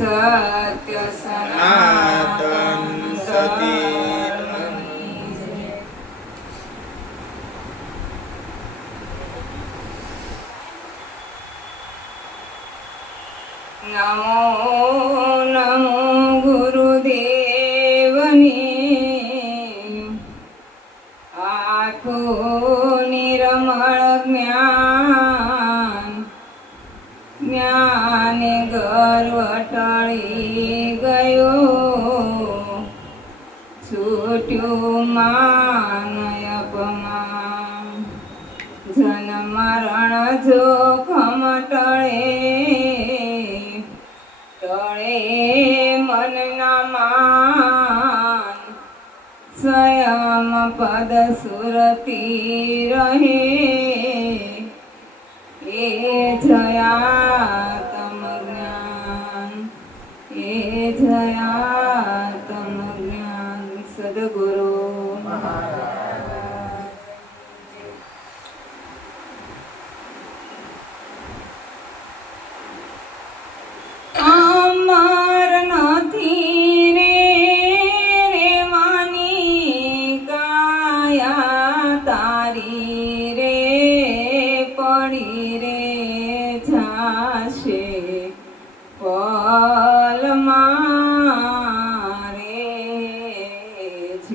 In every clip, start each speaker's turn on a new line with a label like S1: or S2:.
S1: સત્ય
S2: સનાતન
S1: ગયો છૂટ્યું માન અપમાન. જન મરણ જોખમ ટળે ટળે મનના માન. સ્વયં પદ સુરતી રહે, એ જયા જયા તમ જ્ઞાન સદગુરુ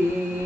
S1: જી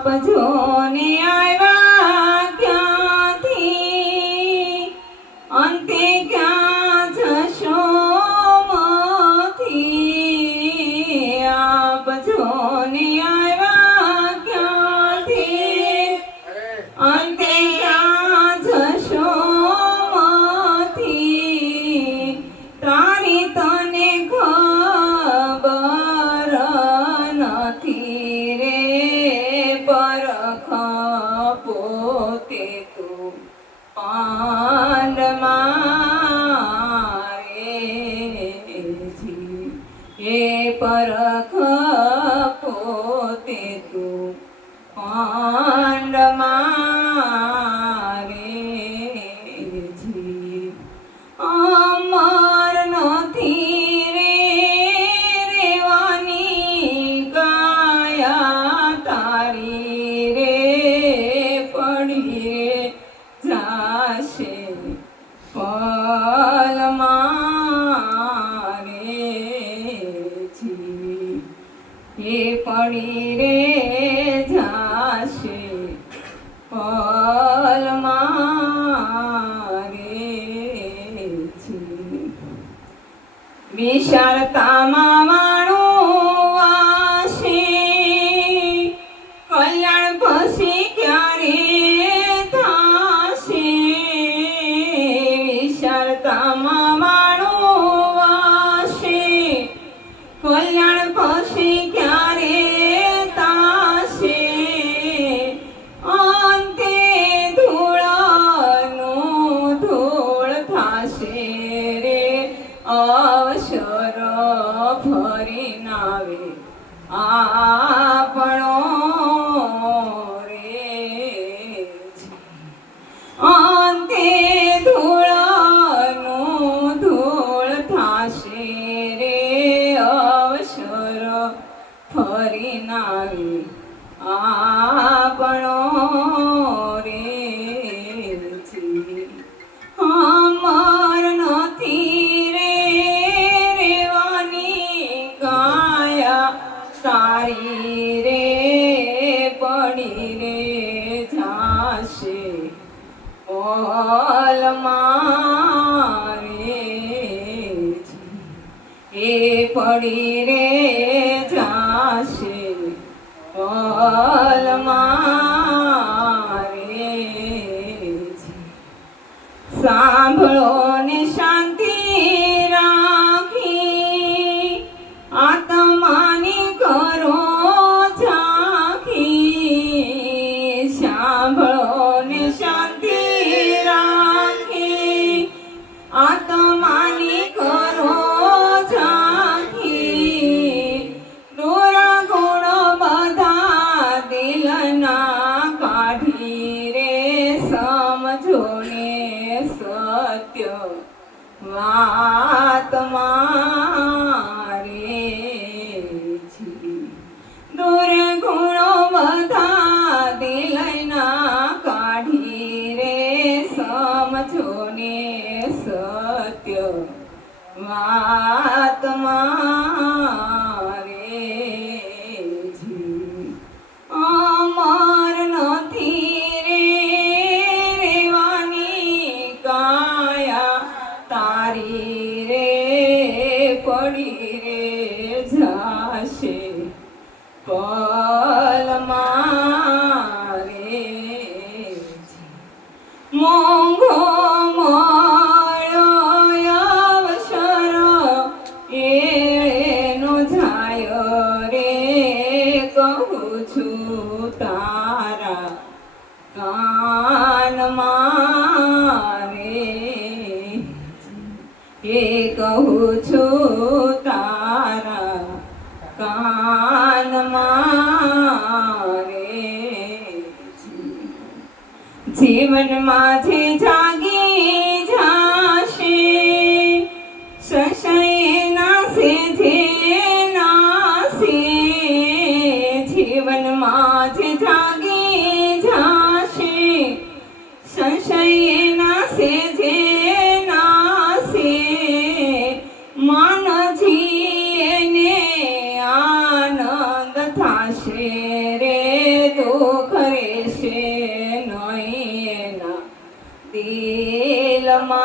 S1: આપ જોને આવ્યા ક્યાંથી? અંતે ક્યાં જશો મોથી? આપ જોને આવ્યા ક્યાંથી? અંતે ક્યાં જશો મોથી? તારી તને ખબર નથી. તું પાંડમાં રે જી અમર નથી રે રેવાની કાયા તારી. Oh. મારે એ પડી રે જાશે પલ મારે સાંભળો નિશા আত্মা রে আমার নথি রে রেওয়ানি কায়া তারি রে পড়ি রে ঝাসে છું તારા કાનમાં રે. એ કહું છું તારા કાનમાં રે. જીવનમાં જા થાશે રે દુઃખ રહેશે નહીં એના દિલમાં.